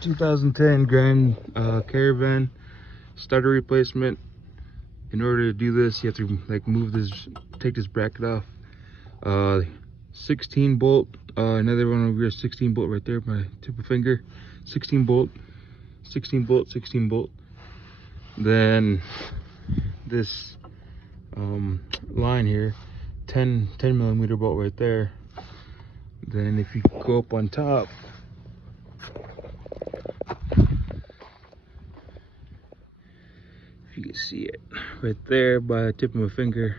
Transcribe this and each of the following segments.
2010 Grand Caravan Starter Replacement. In order to do this, you have to like move this, take this bracket off. 16 bolt, another one over here, 16 bolt right there, my tip of finger. 16 bolt, 16 bolt, 16 bolt. Then this line here, 10 millimeter bolt right there. Then if you go up on top, if you can see it right there by the tip of my finger,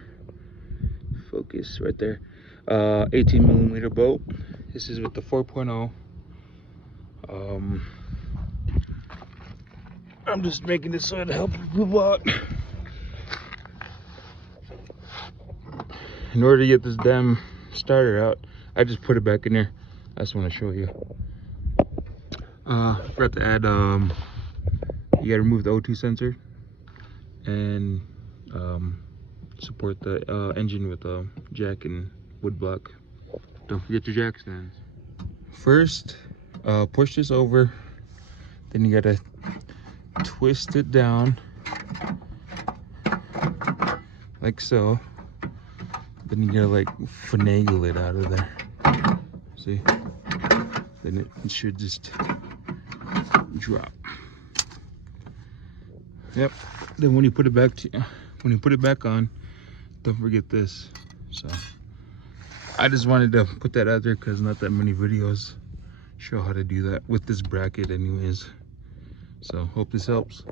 focus right there, 18 millimeter bolt. This is with the 4.0. I'm just making this so to help people out. In order to get this damn starter out, I just put it back in there. I just want to show you. Forgot to add, you gotta remove the O2 sensor and support the engine with a jack and wood block. Don't forget your jack stands. First, push this over, then you gotta twist it down like so. Then you gotta like finagle it out of there. See? Then it should just drop. Yep. Then when you put it back on, don't forget this. So I just wanted to put that out there because not that many videos show how to do that with this bracket anyways. So hope this helps.